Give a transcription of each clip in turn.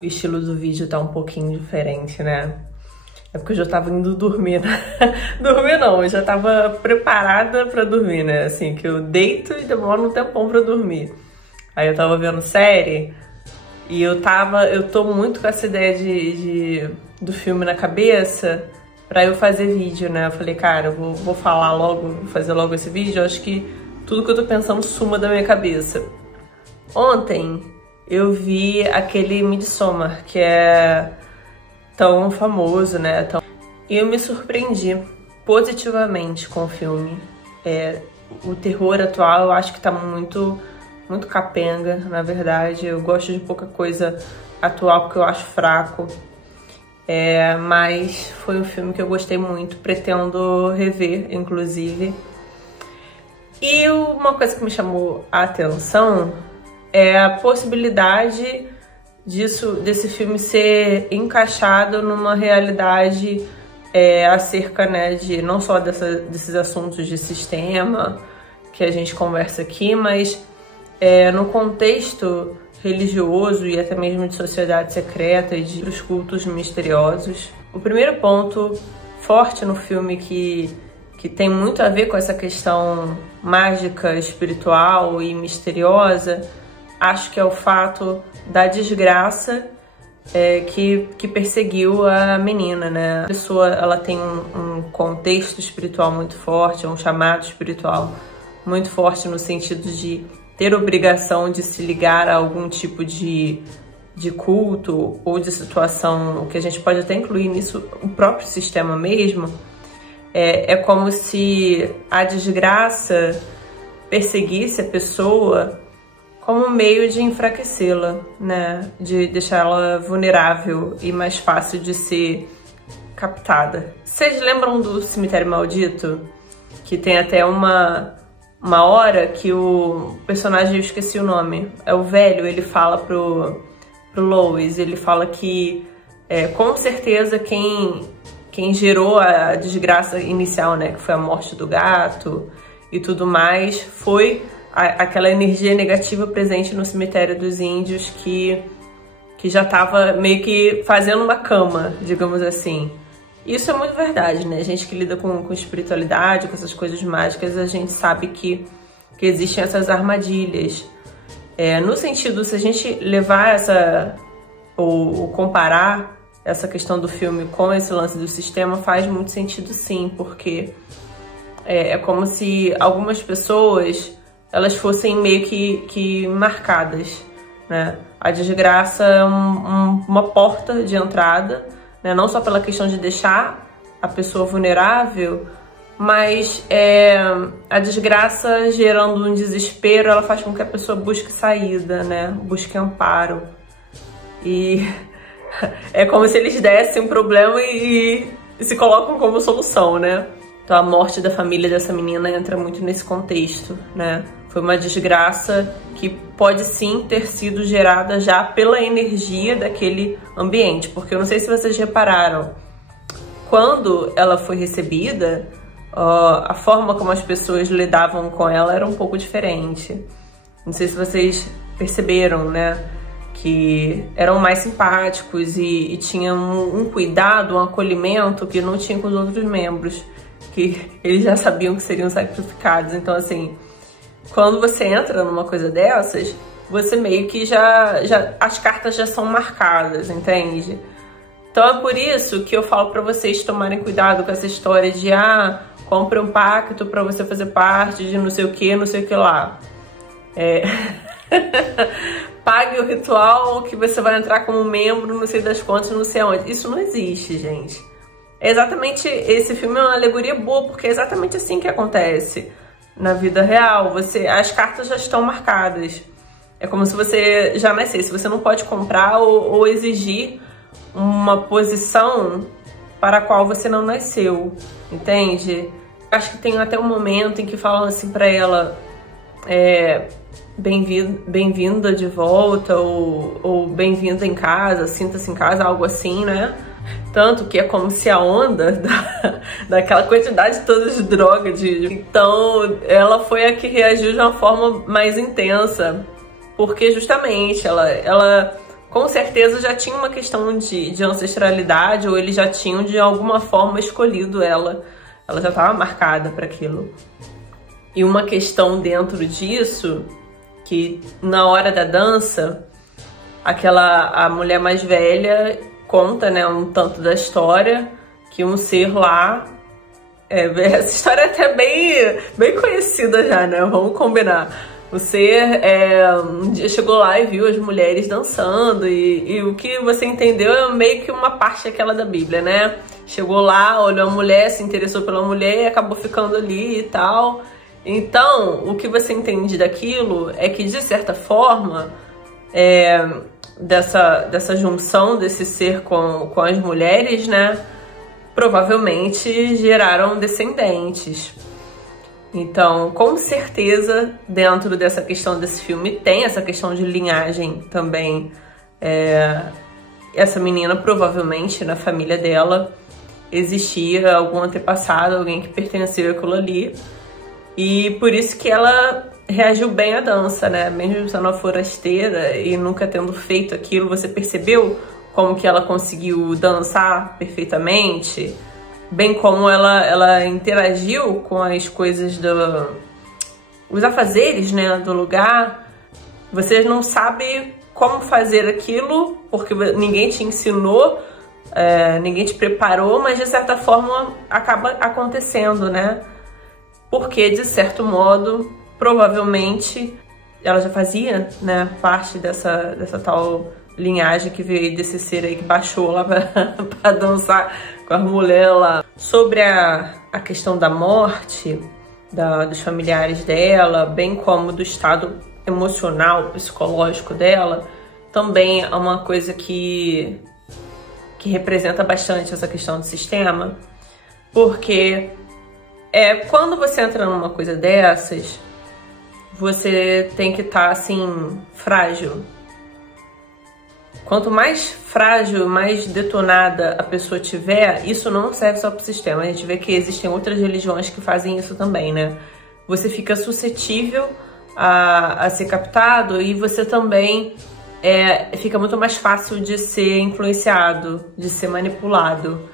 O estilo do vídeo tá um pouquinho diferente, né? É porque eu já tava indo dormir, né? Dormir não, eu já tava preparada pra dormir, né? Assim, que eu deito e demoro um tempão pra dormir. Aí eu tava vendo série e eu tô muito com essa ideia do filme na cabeça pra eu fazer vídeo, né? Eu falei, cara, eu vou falar logo, vou fazer logo esse vídeo. Eu acho que tudo que eu tô pensando suma da minha cabeça. Ontem eu vi aquele Midsommar, que é tão famoso, né? E eu me surpreendi positivamente com o filme. O terror atual eu acho que tá muito capenga, na verdade. Eu gosto de pouca coisa atual porque eu acho fraco. Mas foi um filme que eu gostei muito, pretendo rever, inclusive. E uma coisa que me chamou a atenção é a possibilidade desse filme ser encaixado numa realidade acerca, né, de não só desses assuntos de sistema que a gente conversa aqui, mas no contexto religioso e até mesmo de sociedade secreta e dos cultos misteriosos. O primeiro ponto forte no filme que tem muito a ver com essa questão mágica, espiritual e misteriosa, acho que é o fato da desgraça que perseguiu a menina, né? A pessoa, ela tem um contexto espiritual muito forte, um chamado espiritual muito forte no sentido de ter obrigação de se ligar a algum tipo de culto ou de situação, que a gente pode até incluir nisso o próprio sistema mesmo. É como se a desgraça perseguisse a pessoa como um meio de enfraquecê-la, né? De deixá-la vulnerável e mais fácil de ser captada. Vocês lembram do Cemitério Maldito? Que tem até uma hora que o personagem, eu esqueci o nome, é o velho, ele fala pro Louis, ele fala que com certeza quem gerou a desgraça inicial, né? Que foi a morte do gato e tudo mais, foi aquela energia negativa presente no cemitério dos índios que já estava meio que fazendo uma cama, digamos assim. Isso é muito verdade, né? A gente que lida com espiritualidade, com essas coisas mágicas, a gente sabe que existem essas armadilhas. No sentido, se a gente levar ou comparar essa questão do filme com esse lance do sistema, faz muito sentido sim, porque é como se algumas pessoas elas fossem meio que marcadas, né? A desgraça é uma porta de entrada, né? Não só pela questão de deixar a pessoa vulnerável, mas a desgraça gerando um desespero, ela faz com que a pessoa busque saída, né? Busque amparo. E é como se eles dessem um problema e se colocam como solução, né? Então a morte da família dessa menina entra muito nesse contexto, né? Foi uma desgraça que pode sim ter sido gerada já pela energia daquele ambiente, porque eu não sei se vocês repararam, quando ela foi recebida, a forma como as pessoas lidavam com ela era um pouco diferente. Não sei se vocês perceberam, né? Que eram mais simpáticos e tinham um cuidado, um acolhimento que não tinha com os outros membros, que eles já sabiam que seriam sacrificados. Então, assim, quando você entra numa coisa dessas, você meio que as cartas já são marcadas, entende? Então é por isso que eu falo pra vocês tomarem cuidado com essa história de compre um pacto pra você fazer parte de não sei o que lá. Pague o ritual que você vai entrar como membro, não sei das quantas, não sei aonde. Isso não existe, gente. Esse filme é uma alegoria boa, porque é exatamente assim que acontece na vida real. As cartas já estão marcadas. É como se você já nascesse. Você não pode comprar ou exigir uma posição para a qual você não nasceu, entende? Acho que tem até um momento em que falam assim pra ela, bem-vinda de volta, ou bem-vinda em casa, sinta-se em casa, algo assim, né? Tanto que é como se a onda daquela quantidade toda de droga, então ela foi a que reagiu de uma forma mais intensa, porque justamente ela com certeza já tinha uma questão de ancestralidade, ou eles já tinham de alguma forma escolhido ela. Ela já estava marcada para aquilo. E uma questão dentro disso, que na hora da dança, a mulher mais velha conta, né, um tanto da história, que um ser lá, essa história é até bem conhecida já, né, vamos combinar. O ser um dia chegou lá e viu as mulheres dançando, e o que você entendeu é meio que uma parte aquela da Bíblia, né? Chegou lá, olhou a mulher, se interessou pela mulher e acabou ficando ali e tal. Então, o que você entende daquilo é que, de certa forma, dessa junção desse ser com as mulheres, né, provavelmente geraram descendentes. Então, com certeza, dentro dessa questão desse filme, tem essa questão de linhagem também. Essa menina, provavelmente, na família dela, existia algum antepassado, alguém que pertencia àquilo ali. E por isso que ela reagiu bem à dança, né? Mesmo sendo uma forasteira e nunca tendo feito aquilo, você percebeu como que ela conseguiu dançar perfeitamente? Bem como ela interagiu com as coisas os afazeres, né, do lugar. Você não sabe como fazer aquilo, porque ninguém te ensinou, ninguém te preparou, mas de certa forma acaba acontecendo, né? Porque, de certo modo, provavelmente ela já fazia, né, parte dessa tal linhagem que veio desse ser aí que baixou lá pra dançar com as mulheres lá. Sobre a questão da morte dos familiares dela, bem como do estado emocional, psicológico dela, também é uma coisa que representa bastante essa questão do sistema, porque quando você entra numa coisa dessas, você tem que estar assim, frágil. Quanto mais frágil, mais detonada a pessoa tiver, isso não serve só para o sistema. A gente vê que existem outras religiões que fazem isso também, né? Você fica suscetível a ser captado, e você também fica muito mais fácil de ser influenciado, de ser manipulado.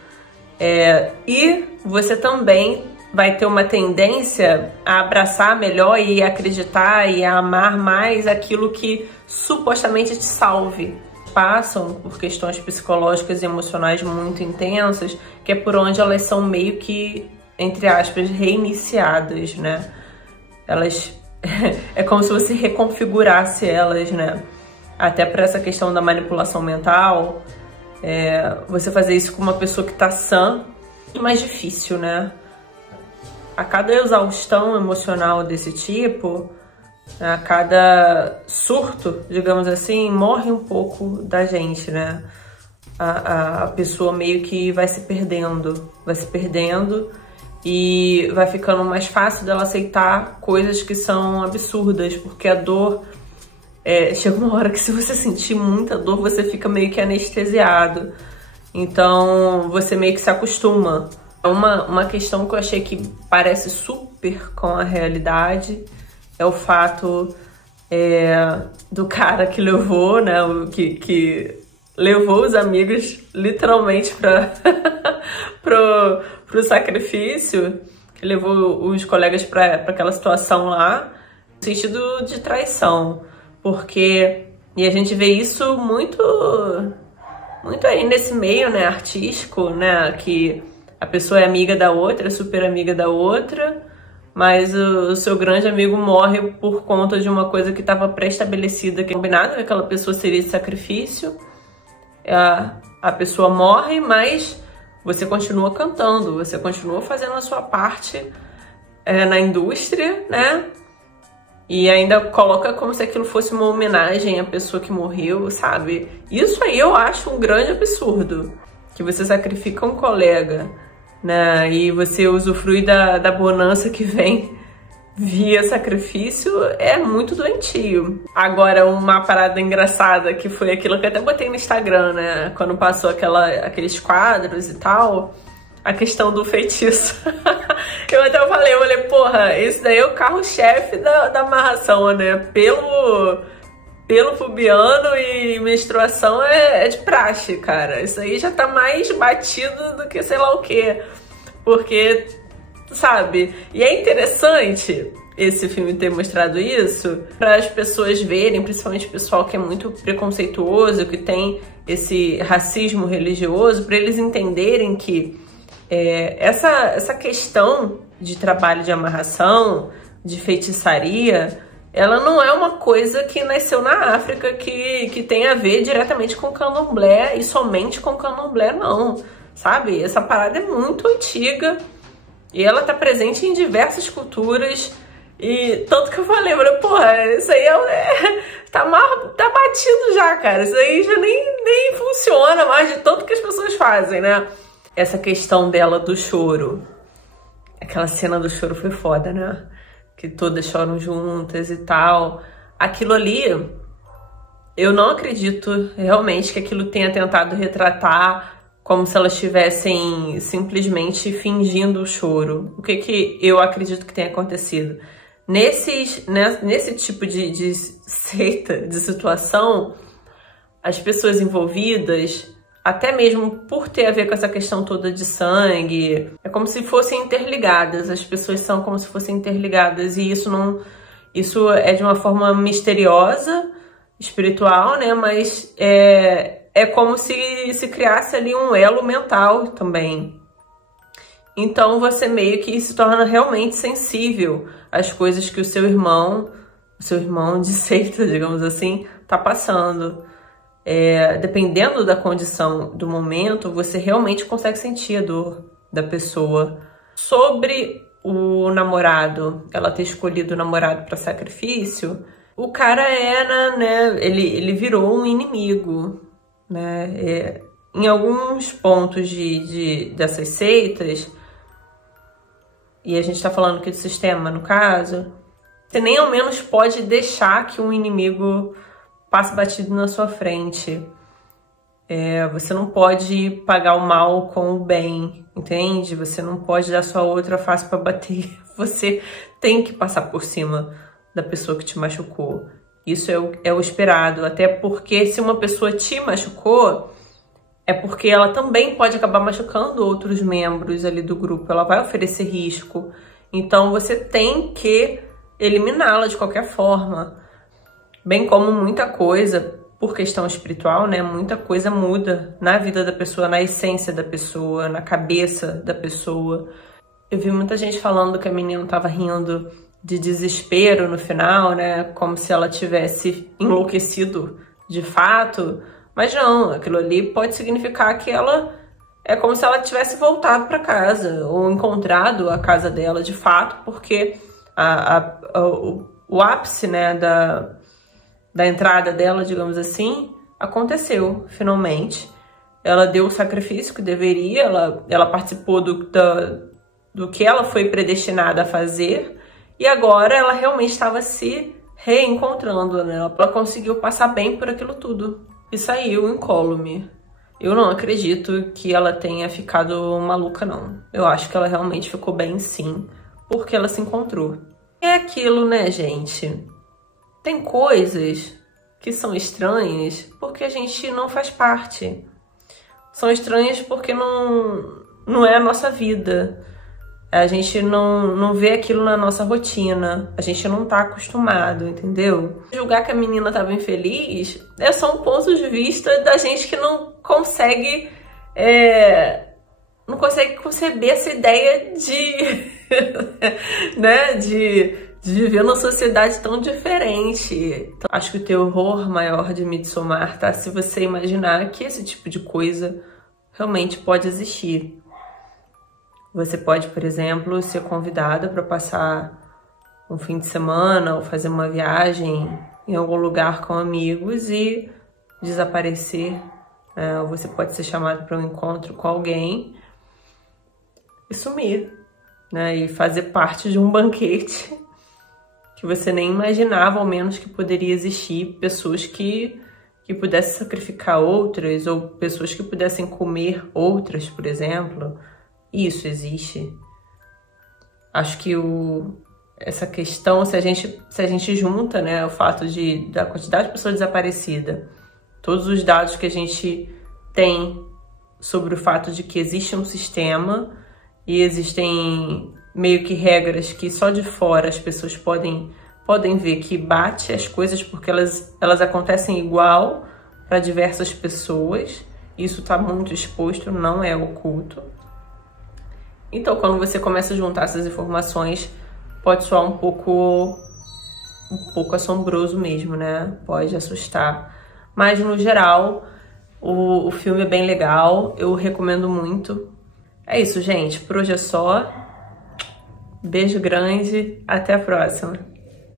E você também vai ter uma tendência a abraçar melhor e acreditar e a amar mais aquilo que supostamente te salve. Passam por questões psicológicas e emocionais muito intensas, que é por onde elas são meio que, entre aspas, reiniciadas, né? Elas é como se você reconfigurasse elas, né? Até para essa questão da manipulação mental, você fazer isso com uma pessoa que tá sã é mais difícil, né? A cada exaustão emocional desse tipo, a cada surto, digamos assim, morre um pouco da gente, né? A pessoa meio que vai se perdendo e vai ficando mais fácil dela aceitar coisas que são absurdas, porque a dor, chega uma hora que, se você sentir muita dor, você fica meio que anestesiado, então você meio que se acostuma. Uma questão que eu achei que parece super com a realidade é o fato do cara que levou, né, que levou os amigos literalmente pro sacrifício, que levou os colegas para aquela situação lá, no sentido de traição, e a gente vê isso muito aí nesse meio, né, artístico, né, que a pessoa é amiga da outra, é super amiga da outra, mas o seu grande amigo morre por conta de uma coisa que estava pré-estabelecida, que é combinado que aquela pessoa seria de sacrifício. A pessoa morre, mas você continua cantando, você continua fazendo a sua parte na indústria, né? E ainda coloca como se aquilo fosse uma homenagem à pessoa que morreu, sabe? Isso aí eu acho um grande absurdo, que você sacrifica um colega, né, e você usufrui da bonança que vem via sacrifício, é muito doentio. Agora, uma parada engraçada, que foi aquilo que eu até botei no Instagram, né, quando passou aqueles quadros e tal, a questão do feitiço. Eu até falei, porra, esse daí é o carro-chefe da amarração, né, pelo pubiano e menstruação é de praxe, cara. Isso aí já tá mais batido do que sei lá o quê. Porque, sabe? E é interessante esse filme ter mostrado isso para as pessoas verem, principalmente o pessoal que é muito preconceituoso, que tem esse racismo religioso, para eles entenderem que essa questão de trabalho de amarração, de feitiçaria, ela não é uma coisa que nasceu na África, que tem a ver diretamente com candomblé e somente com candomblé, não, sabe? Essa parada é muito antiga e ela tá presente em diversas culturas. E tanto que eu falei, porra, isso aí tá batido já, cara. Isso aí já nem funciona mais de tanto que as pessoas fazem, né? Essa questão dela do choro. Aquela cena do choro foi foda, né? Que todas choram juntas e tal. Aquilo ali, eu não acredito realmente que aquilo tenha tentado retratar como se elas estivessem simplesmente fingindo o choro. O que eu acredito que tenha acontecido? Nesse tipo de seita, de situação, as pessoas envolvidas, até mesmo por ter a ver com essa questão toda de sangue, é como se fossem interligadas. As pessoas são como se fossem interligadas e isso é de uma forma misteriosa, espiritual, né? Mas é como se criasse ali um elo mental também. Então você meio que se torna realmente sensível às coisas que o seu irmão de seita, digamos assim, tá passando. Dependendo da condição do momento, você realmente consegue sentir a dor da pessoa. Sobre o namorado, ela ter escolhido o namorado para sacrifício, o cara ele virou um inimigo, né? Em alguns pontos dessas seitas, e a gente tá falando aqui do sistema, no caso, você nem ao menos pode deixar que um inimigo passe batido na sua frente. Você não pode pagar o mal com o bem, entende? Você não pode dar sua outra face para bater. Você tem que passar por cima da pessoa que te machucou. Isso é o esperado, até porque se uma pessoa te machucou, é porque ela também pode acabar machucando outros membros ali do grupo. Ela vai oferecer risco. Então você tem que eliminá-la de qualquer forma. Bem como muita coisa, por questão espiritual, né? Muita coisa muda na vida da pessoa, na essência da pessoa, na cabeça da pessoa. Eu vi muita gente falando que a menina tava rindo de desespero no final, né? Como se ela tivesse enlouquecido de fato. Mas não, aquilo ali pode significar que ela é como se ela tivesse voltado para casa ou encontrado a casa dela de fato, porque o ápice, né, da entrada dela, digamos assim, aconteceu finalmente. Ela deu o sacrifício que deveria, ela participou do que ela foi predestinada a fazer e agora ela realmente estava se reencontrando, né? Ela conseguiu passar bem por aquilo tudo. E saiu incólume. Eu não acredito que ela tenha ficado maluca, não. Eu acho que ela realmente ficou bem, sim, porque ela se encontrou. É aquilo, né, gente? Tem coisas que são estranhas porque a gente não faz parte. São estranhas porque não é a nossa vida. A gente não vê aquilo na nossa rotina. A gente não tá acostumado, entendeu? Julgar que a menina tava infeliz é só um ponto de vista da gente que não consegue conceber essa ideia de, né, de viver numa sociedade tão diferente. Então, acho que o terror maior de Midsommar tá se você imaginar que esse tipo de coisa realmente pode existir. Você pode, por exemplo, ser convidada para passar um fim de semana ou fazer uma viagem em algum lugar com amigos e desaparecer. Ou você pode ser chamado para um encontro com alguém e sumir, né? E fazer parte de um banquete que você nem imaginava, ao menos, que poderia existir pessoas que pudessem sacrificar outras ou pessoas que pudessem comer outras, por exemplo. Isso existe. Acho que o essa questão, se a gente junta, né, o fato da quantidade de pessoas desaparecidas, todos os dados que a gente tem sobre o fato de que existe um sistema e existem meio que regras que só de fora as pessoas podem ver que bate as coisas porque elas acontecem igual para diversas pessoas. Isso está muito exposto, não é oculto. Então, quando você começa a juntar essas informações, pode soar um pouco assombroso mesmo, né? Pode assustar. Mas, no geral, o filme é bem legal. Eu recomendo muito. É isso, gente. Por hoje é só. Beijo grande. Até a próxima.